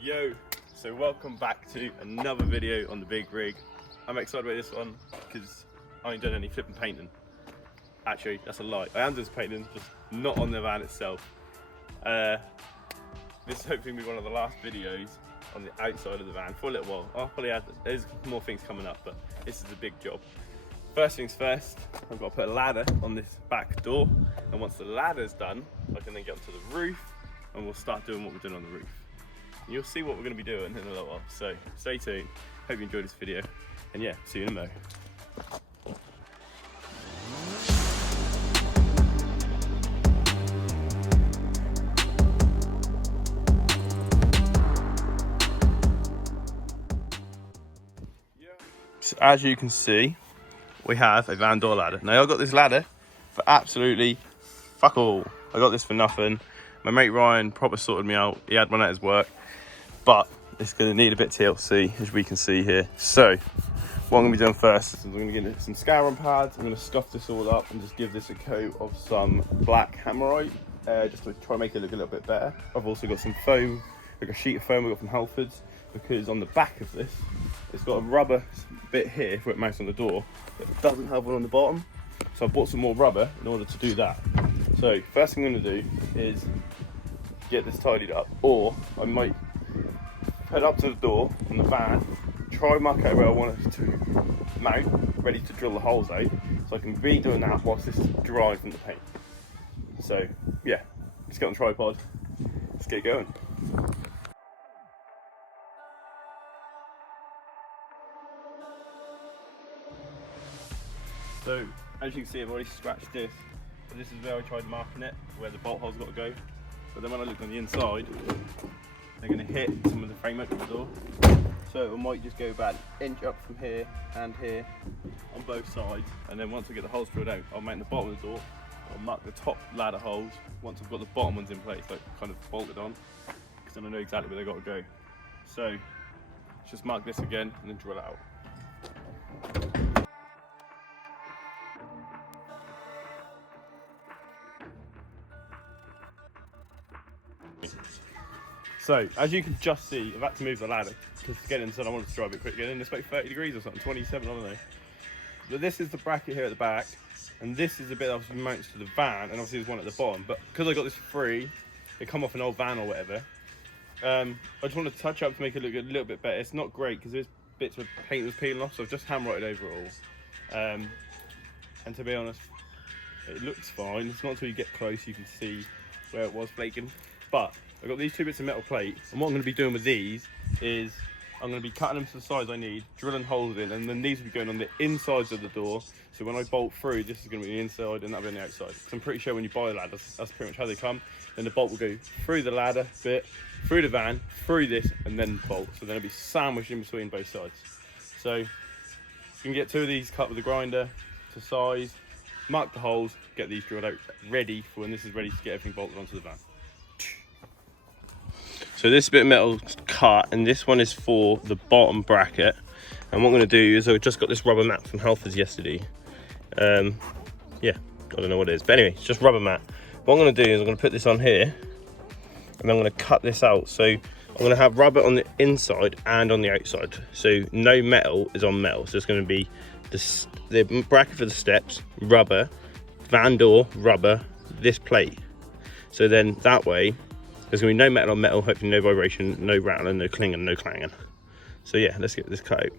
Yo, so welcome back to another video on the big rig. I'm excited about this one because I ain't done any flipping painting. Actually, that's a lie. I am just painting, just not on the van itself. This is hopefully be one of the last videos on the outside of the van for a little while. I'll probably add, there's more things coming up, but this is a big job. First things first, I've got to put a ladder on this back door, and once the ladder's done, I can then get onto the roof and we'll start doing what we're doing on the roof. You'll see what we're going to be doing in a little while, so stay tuned. Hope you enjoyed this video, and yeah, see you in a mo. So as you can see, we have a van door ladder. Now I got this ladder for absolutely fuck all. I got this for nothing. My mate Ryan proper sorted me out. He had one at his work. But it's going to need a bit TLC, as we can see here. So what I'm going to be doing first is I'm going to get some scouring pads. I'm going to scuff this all up and just give this a coat of some black hammerite, just to try and make it look a little bit better. I've also got some foam, like a sheet of foam we got from Halfords, because on the back of this, it's got a rubber bit here for it mounts on the door, but it doesn't have one on the bottom. So I bought some more rubber in order to do that. So first thing I'm going to do is get this tidied up, or I might head up to the door from the van, try and mark out where I want it to mount, ready to drill the holes out, so I can be doing that whilst this is drying from the paint. So yeah, let's get on the tripod, let's get going. So as you can see, I've already scratched this, but this is where I tried marking it, where the bolt hole's got to go. But then when I looked on the inside, they're going to hit some of the framework of the door, so it might just go about an inch up from here and here on both sides, and then once I get the holes drilled out, I'll mount the bottom of the door. I'll mark the top ladder holes once I've got the bottom ones in place, like kind of bolted on, because then I know exactly where they've got to go. So just mark this again and then drill it out. So, as you can just see, I've had to move the ladder because to get inside I wanted to drive it quicker, and it's about 30 degrees or something, 27, I don't know. But this is the bracket here at the back, and this is the bit that obviously mounts to the van, and obviously there's one at the bottom. But because I got this free, it come off an old van or whatever, I just want to touch up to make it look a little bit better. It's not great because there's bits where paint was peeling off, so I've just hammered over it all. And to be honest, it looks fine. It's not until you get close you can see where it was flaking. But I've got these two bits of metal plate, and what I'm going to be doing with these is I'm going to be cutting them to the size I need, drilling holes in, and then these will be going on the insides of the door. So when I bolt through, this is going to be the inside and that'll be on the outside. So I'm pretty sure when you buy a ladder, that's pretty much how they come. Then the bolt will go through the ladder bit, through the van, through this, and then bolt. So then it'll be sandwiched in between both sides. So you can get two of these cut with a grinder to size, mark the holes, get these drilled out ready for when this is ready to get everything bolted onto the van. So this bit of metal cut, and this one is for the bottom bracket. And what I'm going to do is I've just got this rubber mat from Halfords yesterday. Yeah, I don't know what it is, but anyway, it's just rubber mat. What I'm going to do is I'm going to put this on here, and I'm going to cut this out. So I'm going to have rubber on the inside and on the outside. So no metal is on metal. So it's going to be the bracket for the steps, rubber, van door, rubber, this plate. So then that way, there's going to be no metal on metal, hopefully no vibration, no rattling, no clinging, no clanging. So yeah, let's get this cut out.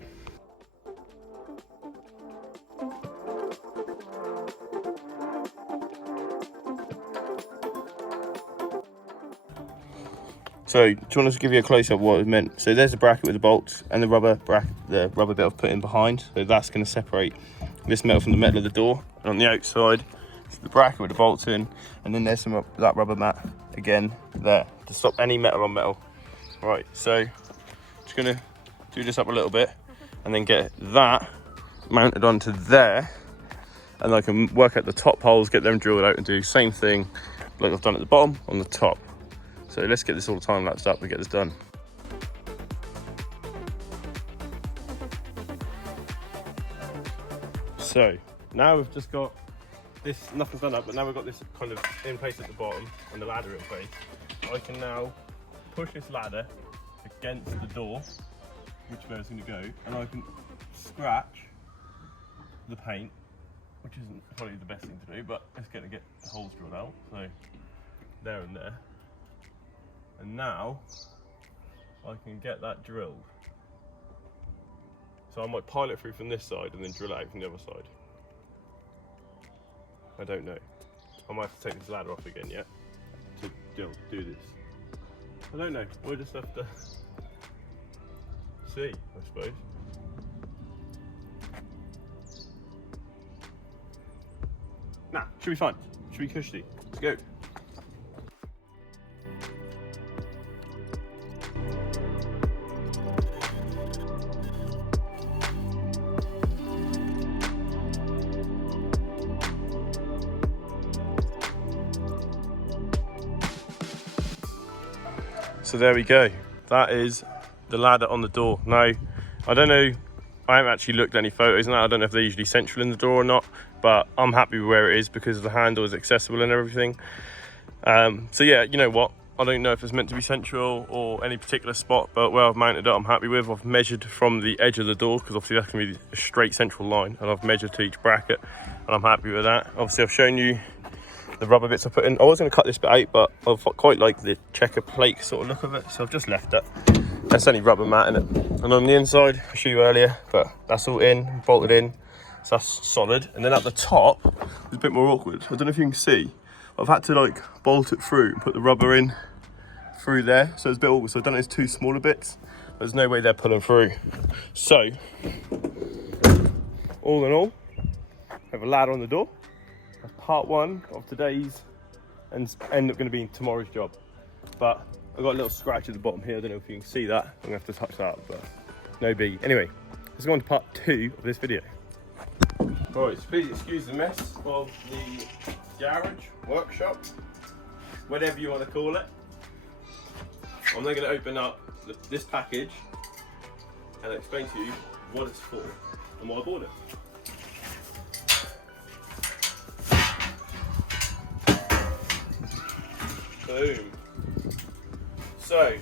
So, do you want to give you a close-up of what it meant? So there's the bracket with the bolts and the rubber bracket, the rubber bit I've put in behind. So that's going to separate this metal from the metal of the door. And on the outside, it's the bracket with the bolts in, and then there's some that rubber mat again there to stop any metal on metal. Right, so just going to do this up a little bit and then get that mounted onto there, and I can work out the top holes, get them drilled out, and do the same thing like I've done at the bottom on the top. So let's get this all time lapsed up and get this done. So now we've just got this, nothing's done up, but now we've got this kind of in place at the bottom and the ladder in place. I can now push this ladder against the door, which way it's going to go, and I can scratch the paint, which isn't probably the best thing to do, but it's going to get the holes drilled out, so there and there. And now I can get that drilled. So I might pile it through from this side and then drill it out from the other side. I don't know. I might have to take this ladder off again yet to do this. I don't know. We'll just have to see, I suppose. Nah, should be fine. Should be cushy. Let's go. So there we go. That is the ladder on the door. Now, I don't know, I haven't actually looked at any photos and that. I don't know if they're usually central in the door or not, but I'm happy with where it is because the handle is accessible and everything. So yeah, you know what? I don't know if it's meant to be central or any particular spot, but where I've mounted it, I'm happy with. I've measured from the edge of the door because obviously that's going to be a straight central line, and I've measured to each bracket, and I'm happy with that. Obviously, I've shown you the rubber bits I put in. I was going to cut this bit out, but I quite like the checker plate sort of look of it, so I've just left it. That's only rubber mat in it. And on the inside, I showed you earlier, but that's all in, bolted in, so that's solid. And then at the top, it's a bit more awkward. I don't know if you can see, I've had to like bolt it through and put the rubber in through there, so it's a bit awkward. So I don't know, it's two smaller bits. There's no way they're pulling through. So, all in all, I have a ladder on the door. That's part one of today's and end up going to be tomorrow's job. But I've got a little scratch at the bottom here. I don't know if you can see that. I'm going to have to touch that up, but no biggie. Anyway, let's go on to part two of this video. Right, so please excuse the mess of the garage, workshop, whatever you want to call it. I'm then going to open up this package and explain to you what it's for and why I bought it. Boom. So,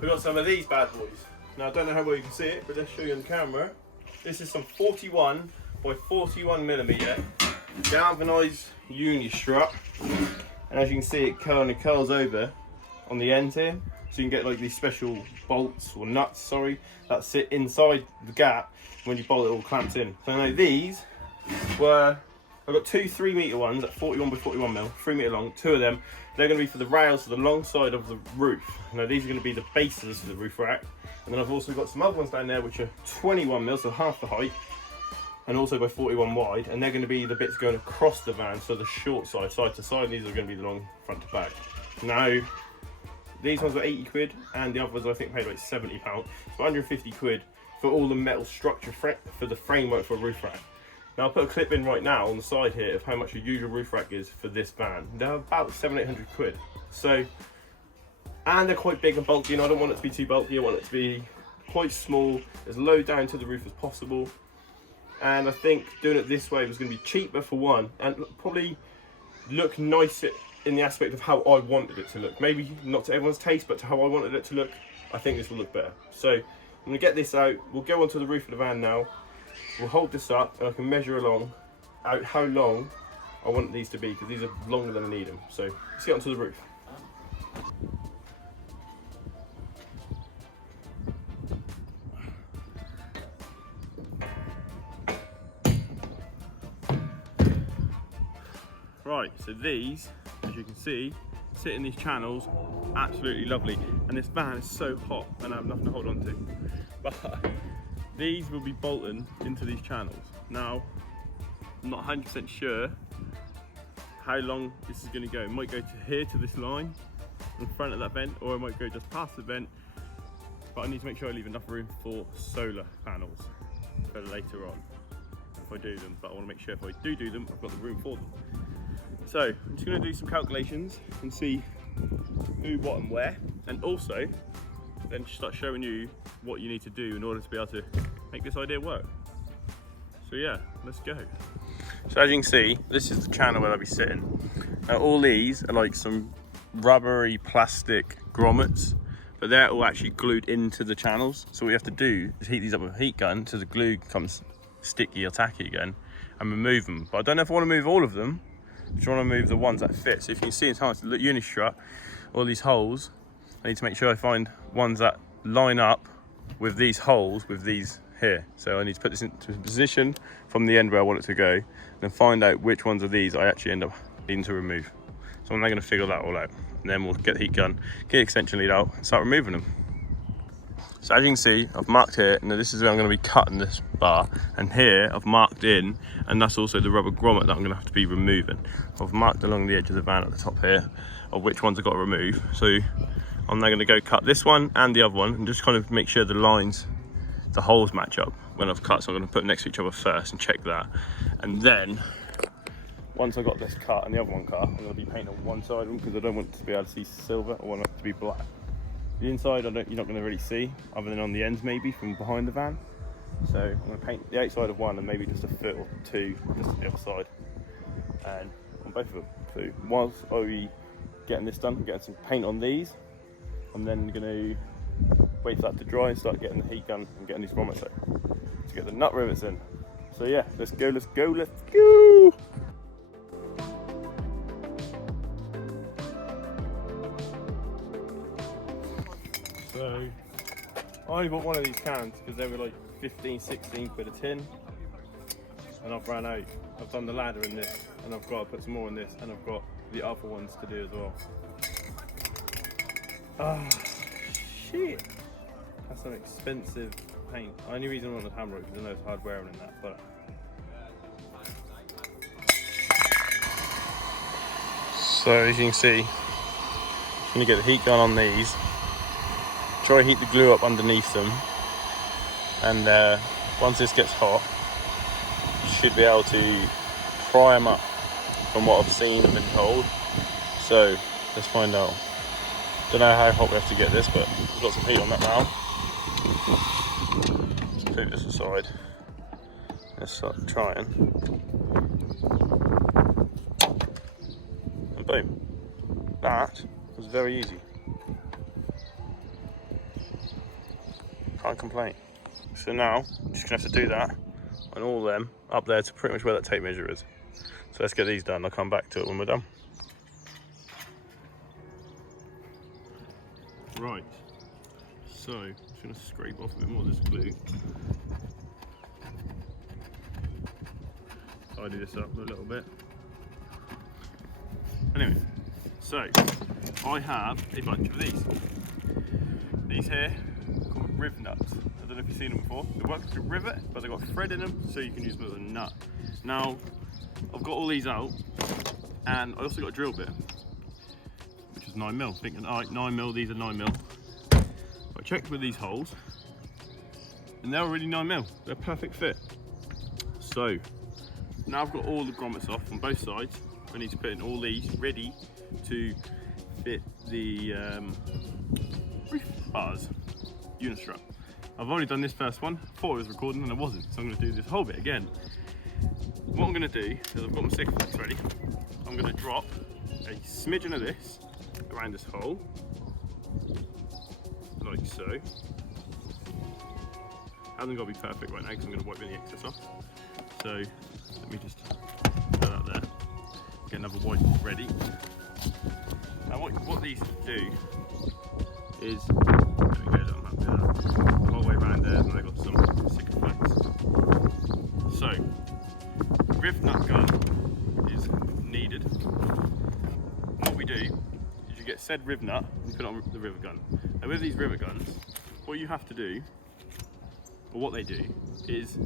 we've got some of these bad boys. Now, I don't know how well you can see it, but let's show you on the camera. This is some 41 by 41 millimeter galvanized uni strut. And as you can see, it kind of curls over on the end here. So you can get like these special bolts or nuts, sorry, that sit inside the gap when you bolt it all clamped in. So now these were, I've got two 3 meter ones at 41 by 41 mil, 3 meter long, two of them. They're going to be for the rails for the long side of the roof. Now these are going to be the bases for the roof rack. And then I've also got some other ones down there which are 21 mil, so half the height, and also by 41 wide. And they're going to be the bits going across the van, so the short side, side to side. These are going to be the long front to back. Now, these ones were 80 quid, and the others I think paid like £70. It's 150 quid for all the metal structure for the framework for a roof rack. Now I'll put a clip in right now on the side here of how much a usual roof rack is for this van. They're about 700-800 quid. So, and they're quite big and bulky, and I don't want it to be too bulky. I want it to be quite small, as low down to the roof as possible. And I think doing it this way was going to be cheaper for one, and probably look nicer in the aspect of how I wanted it to look. Maybe not to everyone's taste, but to how I wanted it to look, I think this will look better. So I'm going to get this out. We'll go onto the roof of the van now. We'll hold this up and I can measure out how long I want these to be, because these are longer than I need them. So let's get onto the roof. Right, so these, as you can see, sit in these channels, absolutely lovely. And this van is so hot and I have nothing to hold on to. But these will be bolted into these channels. Now, I'm not 100% sure how long this is going to go. It might go to here, to this line in front of that vent, or it might go just past the vent. But I need to make sure I leave enough room for solar panels for later on, if I do them. But I want to make sure if I do them, I've got the room for them. So I'm just going to do some calculations and see who, what and where, and also then start showing you what you need to do in order to be able to make this idea work. So yeah, let's go. So as you can see, this is the channel where I'll be sitting. Now all these are like some rubbery plastic grommets, but they're all actually glued into the channels. So what we have to do is heat these up with a heat gun so the glue becomes sticky or tacky again, and remove them. But I don't know if I want to move all of them. I just want to move the ones that fit. So if you can see in time, the unistrut, all these holes, I need to make sure I find ones that line up with these holes, with these here. So I need to put this into position from the end where I want it to go, and then find out which ones of these I actually end up needing to remove. So I'm now going to figure that all out, and then we'll get the heat gun, get the extension lead out, and start removing them. So as you can see, I've marked here, and this is where I'm going to be cutting this bar, and here I've marked in, and that's also the rubber grommet that I'm going to have to be removing. I've marked along the edge of the van at the top here of which ones I've got to remove. So I'm now going to go cut this one and the other one, and just kind of make sure the lines, the holes match up when I've cut. So I'm going to put them next to each other first and check that, and then once I've got this cut and the other one cut, I'm going to be painting on one side of them because I don't want it to be able to see silver. I want it to be black. The inside you're not going to really see, other than on the ends maybe from behind the van. So I'm going to paint the outside of one and maybe just a foot or two just on the other side, and on both of them. So whilst I getting this done, getting some paint on these, I'm then going to wait for that to dry and start getting the heat gun and getting these grommets out to get the nut rivets in. So yeah, let's go, let's go, let's go! So I only bought one of these cans because they were like 15, 16 quid a tin, and I've ran out. I've done the ladder in this, and I've got to put some more in this, and I've got the other ones to do as well. Ah, shit! That's an expensive paint. The only reason I want to hammer it because I know it's hard wearing in that, but so as you can see, I'm going to get the heat gun on these. Try to heat the glue up underneath them, and once this gets hot, you should be able to pry them up from what I've seen and been told. So let's find out. Don't know how hot we have to get this, but we've got some heat on that now. Let's put this aside. Let's start trying. And boom. That was very easy. Can't complain. So now, I'm just gonna have to do that on all of them up there to pretty much where that tape measure is. So let's get these done. I'll come back to it when we're done. Right. So, I'm just gonna scrape off a bit more of this glue. Tidy this up a little bit. Anyway, so I have a bunch of these. These here called riv nuts. I don't know if you've seen them before. They work as a rivet, but they've got thread in them, so you can use them as a nut. Now, I've got all these out, and I also got a drill bit, which is 9mm. Thinking, alright, 9mm, these are 9mm. I checked with these holes, and they're already 9mm. They're a perfect fit. So, now I've got all the grommets off on both sides. I need to put in all these ready to fit the roof bars unistrut. I've already done this first one. I thought I was recording and I wasn't, so I'm going to do this whole bit again. What I'm going to do is I've got my Sikaflex ready. I'm going to drop a smidgen of this around this hole, like so. Hasn't got to be perfect right now because I'm going to wipe any excess off. So let me just put that there. Get another wipe ready. Now what these do is, there we go, don't have to do that. The whole way around there, and I've got some Sikaflex. So, riv nut gun is needed. And what we do is you get said riv nut and you put it on the rivet gun. Now with these rivet guns, what you have to do, or what they do, is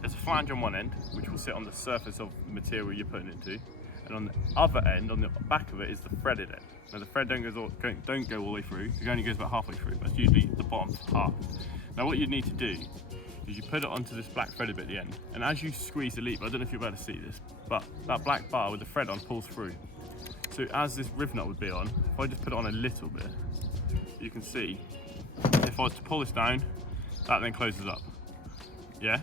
there's a flange on one end which will sit on the surface of the material you're putting it into, and on the other end, on the back of it, is the threaded end. Now the thread don't go all the way through, it only goes about halfway through. That's usually the bottom half. Now what you need to do is you put it onto this black threaded bit at the end, and as you squeeze the lever, I don't know if you're able to see this, but that black bar with the thread on pulls through. So as this riv nut would be on, if I just put it on a little bit, you can see, if I was to pull this down, that then closes up. Yeah?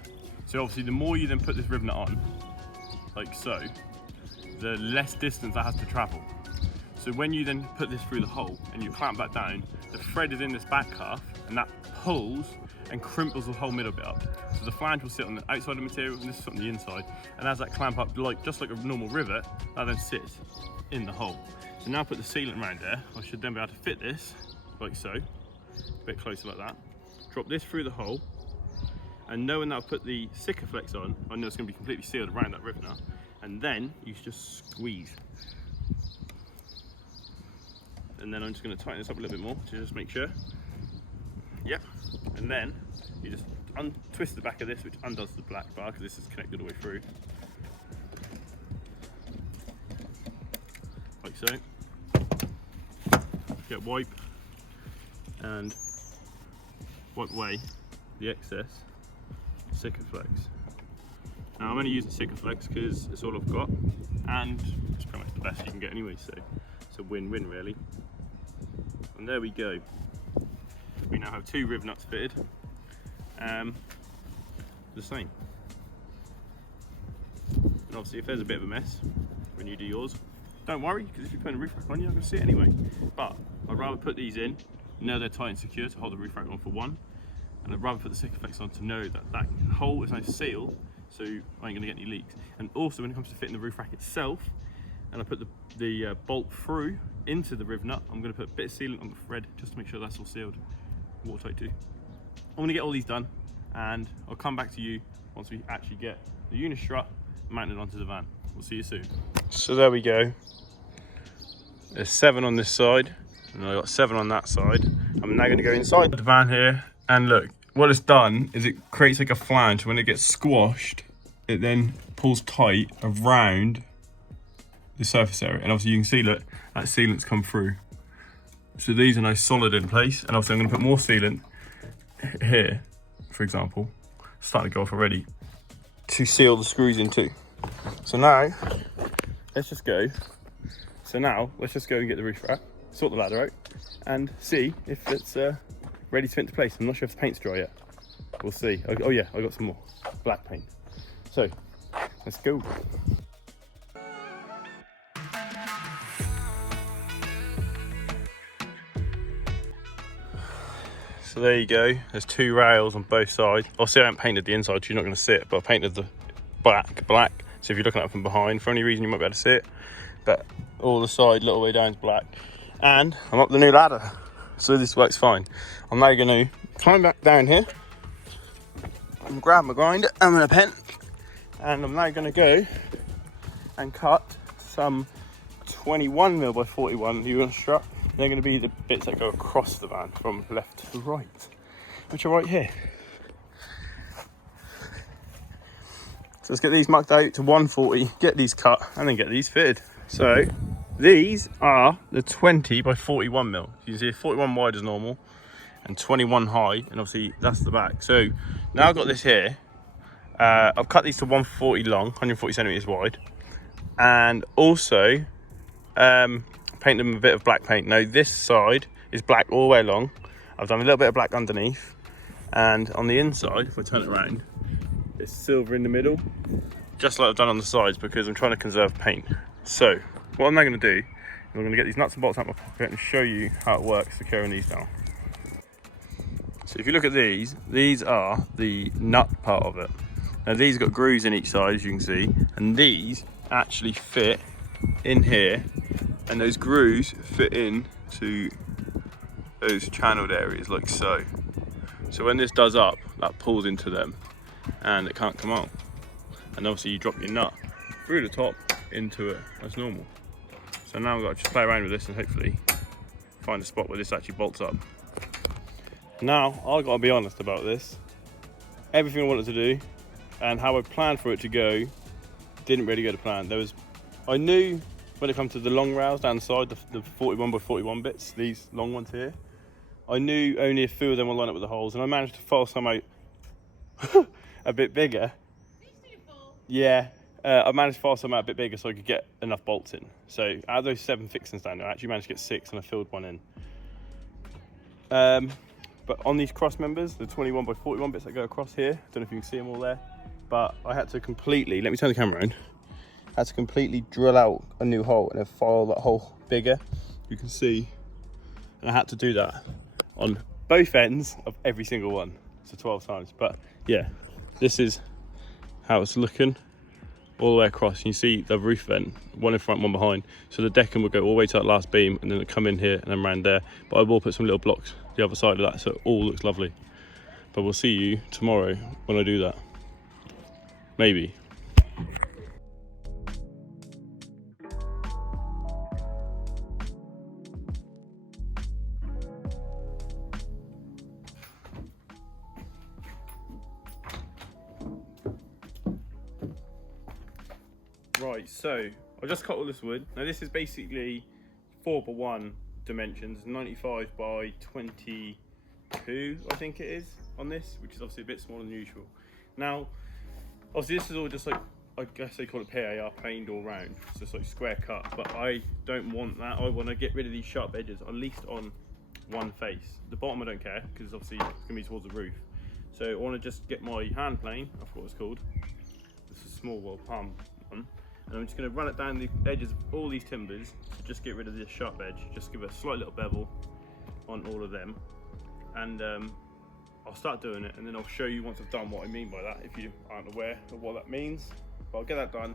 So obviously the more you then put this riv nut on, like so, the less distance that has to travel. So when you then put this through the hole and you clamp that down, the thread is in this back half and that pulls and crimples the whole middle bit up. So the flange will sit on the outside of the material and this is on the inside. And as that clamp up, just like a normal rivet, that then sits in the hole. So now I put the sealant around there, I should then be able to fit this like so, a bit closer like that. Drop this through the hole, and knowing that I've put the Sikaflex on, I know it's going to be completely sealed around that rivet now. And then you just squeeze. And then I'm just going to tighten this up a little bit more to just make sure. Yep. And then you just untwist the back of this, which undoes the black bar because this is connected all the way through. Like so. Get wipe and wipe away the excess Sikaflex. Now I'm only using Sikaflex because it's all I've got and it's pretty much the best you can get anyway, so it's a win-win really. And there we go. We now have 2 riv nuts fitted. The same. And obviously if there's a bit of a mess when you do yours, don't worry, because if you're putting a roof rack on, you're not going to see it anyway. But I'd rather put these in, know they're tight and secure to hold the roof rack on for one, and I'd rather put the Sikaflex on to know that that hole is now sealed, so I ain't going to get any leaks. And also when it comes to fitting the roof rack itself, and I put the bolt through into the riv nut, I'm going to put a bit of sealant on the thread just to make sure that's all sealed, watertight too. I'm going to get all these done, and I'll come back to you once we actually get the unistrut mounted onto the van. We'll see you soon. So there we go. There's 7 on this side, and I've got 7 on that side. I'm now going to go inside the van here, and look, what it's done is it creates like a flange. When it gets squashed, it then pulls tight around the surface area, and obviously you can see, look, that sealant's come through. So these are now solid in place, and obviously I'm going to put more sealant here, for example, starting to go off already, to seal the screws in too. So now, let's just go. So now, let's just go and get the roof rack, sort the ladder out, and see if it's ready to fit into place. I'm not sure if the paint's dry yet. We'll see. Oh yeah, I got some more black paint. So, let's go. So there you go, there's 2 rails on both sides. Obviously I haven't painted the inside, so you're not going to see it, but I painted the black. So if you're looking at it from behind, for any reason you might be able to see it. But all the side, little way down is black. And I'm up the new ladder, so this works fine. I'm now going to climb back down here and grab my grinder and my pen. And I'm now going to go and cut some 21mm by 41 unistrut. They're going to be the bits that go across the van from left to right, which are right here. So let's get these mucked out to 140, get these cut, and then get these fitted. So these are the 20 by 41mm. You can see 41 wide as normal and 21 high, and obviously that's the back. So now I've got this here. I've cut these to 140 long, 140 centimeters wide, and also paint them a bit of black paint. Now this side is black all the way along. I've done a little bit of black underneath, and on the inside, if I turn it around, it's silver in the middle, just like I've done on the sides, because I'm trying to conserve paint. So what I'm now going to do is I'm going to get these nuts and bolts out of my pocket and show you how it works securing these down. So if you look at these are the nut part of it. Now these got grooves in each side, as you can see, and these actually fit in here, and those grooves fit into those channeled areas like so. So when this does up, that pulls into them and it can't come out. And obviously you drop your nut through the top into it as normal. So now I've got to just play around with this and hopefully find a spot where this actually bolts up. Now I've got to be honest about this. Everything I wanted to do and how I planned for it to go didn't really go to plan. I knew when it comes to the long rails down the side, the 41 by 41 bits, these long ones here, I knew only a few of them will line up with the holes, and I managed to file some out a bit bigger. Yeah, I managed to file some out a bit bigger so I could get enough bolts in. So out of those 7 fixings down there, I actually managed to get 6 and I filled one in. But on these cross members, the 21 by 41 bits that go across here, I don't know if you can see them all there, but I had to completely, let me turn the camera around, I had to completely drill out a new hole and then file that whole bigger. You can see I had to do that on both ends of every single one, so 12 times. But yeah, this is how it's looking all the way across. You see the roof vent, one in front, one behind, so the decking will go all the way to that last beam and then it'll come in here and then round there. But I will put some little blocks the other side of that so it all looks lovely. But we'll see you tomorrow when I do that, maybe. Right, so I just cut all this wood. Now this is basically 4x1 dimensions, 95 by 22, I think it is, on this, which is obviously a bit smaller than usual. Now, obviously this is all just like, I guess they call it PAR, planed all round, so it's like square cut, but I don't want that. I want to get rid of these sharp edges, at least on one face. The bottom I don't care, because obviously it's going to be towards the roof. So I want to just get my hand plane, I forgot what it's called. This is a small palm one. And I'm just going to run it down the edges of all these timbers to just get rid of this sharp edge, just give it a slight little bevel on all of them. And I'll start doing it, and then I'll show you once I've done what I mean by that, if you aren't aware of what that means. But I'll get that done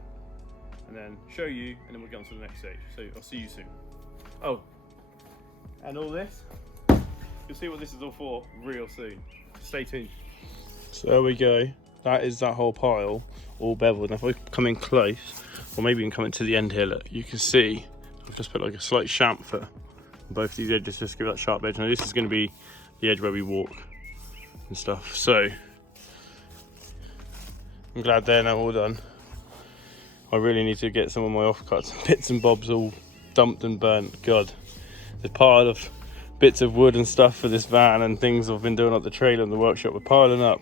and then show you, and then we'll get on to the next stage. So I'll see you soon. Oh, and all this, you'll see what this is all for real soon. Stay tuned. So there we go. That is that whole pile all beveled. And if I come in close, or maybe you can come into the end here, look, you can see I've just put like a slight chamfer on both these edges just to give that sharp edge. Now this is going to be the edge where we walk and stuff. So I'm glad they're now all done. I really need to get some of my offcuts and bits and bobs all dumped and burnt. God, the pile of bits of wood and stuff for this van and things I've been doing at the trailer and the workshop were piling up.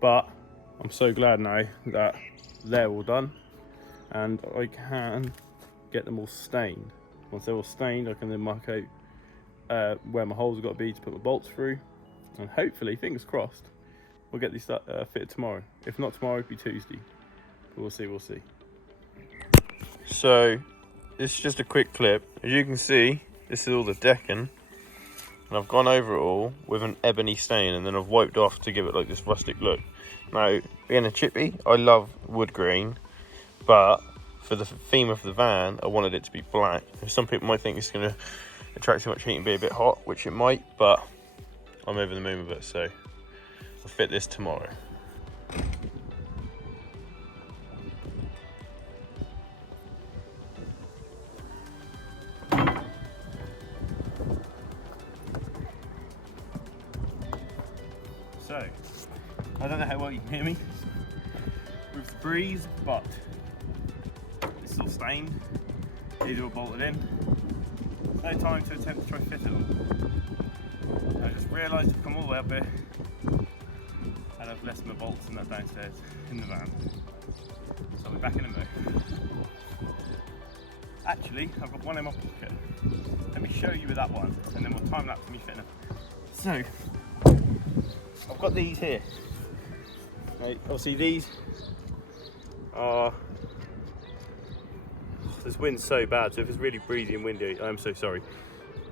But I'm so glad now that they're all done and I can get them all stained. Once they're all stained, I can then mark out where my holes have got to be to put my bolts through, and hopefully, fingers crossed, we'll get these fitted tomorrow. If not tomorrow, it'll be Tuesday. But we'll see, we'll see. So this is just a quick clip. As you can see, this is all the decking, and I've gone over it all with an ebony stain, and then I've wiped off to give it like this rustic look. Now, being a chippy, I love wood grain, but for the theme of the van, I wanted it to be black. Some people might think it's going to attract too much heat and be a bit hot, which it might, but I'm over the moon with it, so I'll fit this tomorrow. So, I don't know how well you can hear me with the breeze, but it's all stained. These are all bolted in. No time to attempt to try and fit it all. I just realised I've come all the way up here and I've left my bolts and that downstairs in the van. So I'll be back in a minute. Actually, I've got one in my pocket. Let me show you with that one and then we'll time lapse me fitting them. So, I've got these here. Right, obviously these are, this wind's so bad, so if it's really breezy and windy, I'm so sorry.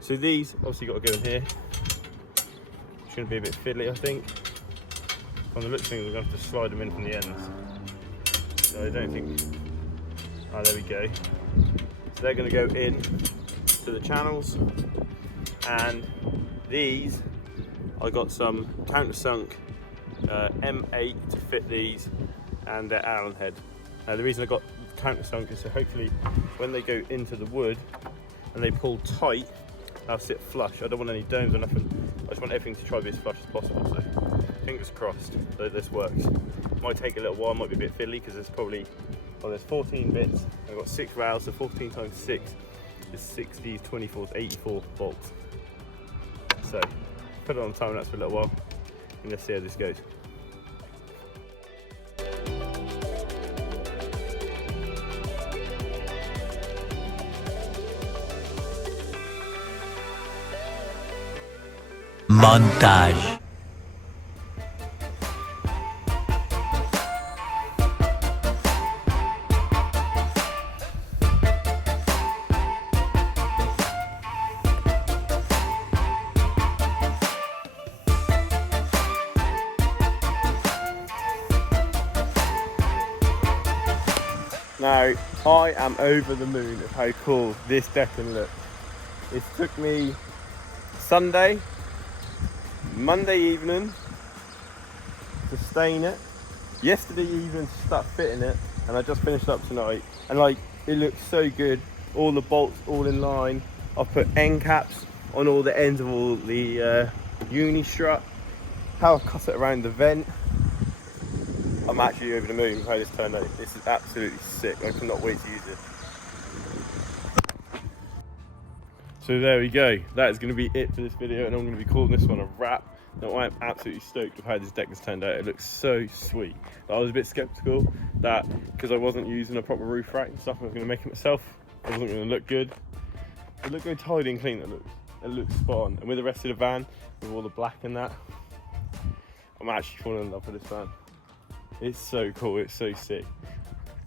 So these obviously got to go in here. It's going to be a bit fiddly, I think. From the looks of things, we're going to have to slide them in from the ends. So I don't think, oh there we go. So they're going to go in to the channels, and these, I got some countersunk M8 to fit these, and their Allen head. Now the reason I got countersunk is so hopefully when they go into the wood and they pull tight, they'll sit flush. I don't want any domes or nothing. I just want everything to try to be as flush as possible. So fingers crossed that this works. Might take a little while, might be a bit fiddly because there's probably, well, there's 14 bits. I've got 6 rails, so 14 times 6 is 60, 24, 84 bolts. So put it on time lapse for a little while and let's see how this goes. Montage. Now, I am over the moon of how cool this decking looks. It took me Sunday, Monday evening to stain it. Yesterday evening to start fitting it, and I just finished up tonight. And like, it looks so good. All the bolts all in line. I've put end caps on all the ends of all the uni strut. How I've cut it around the vent. I'm actually over the moon with how this turned out. This is absolutely sick. I cannot wait to use it. So there we go. That is going to be it for this video, and I'm going to be calling this one a wrap. Now, I am absolutely stoked with how this deck has turned out. It looks so sweet. But I was a bit skeptical that because I wasn't using a proper roof rack and stuff, I was going to make it myself. It wasn't going to look good. It looked very tidy and clean. It looks spot on. And with the rest of the van, with all the black and that, I'm actually falling in love with this van. It's so cool. It's so sick.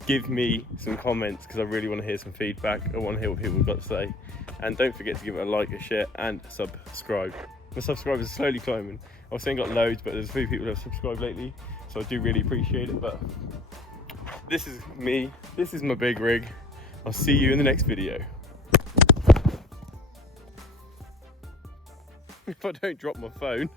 Give me some comments because I really want to hear some feedback. I want to hear what people have got to say. And don't forget to give it a like, a share, and subscribe. The subscribers are slowly climbing. I was saying got loads, but there's a few people who have subscribed lately, so I do really appreciate it. But this is me. This is my big rig. I'll see you in the next video. If I don't drop my phone.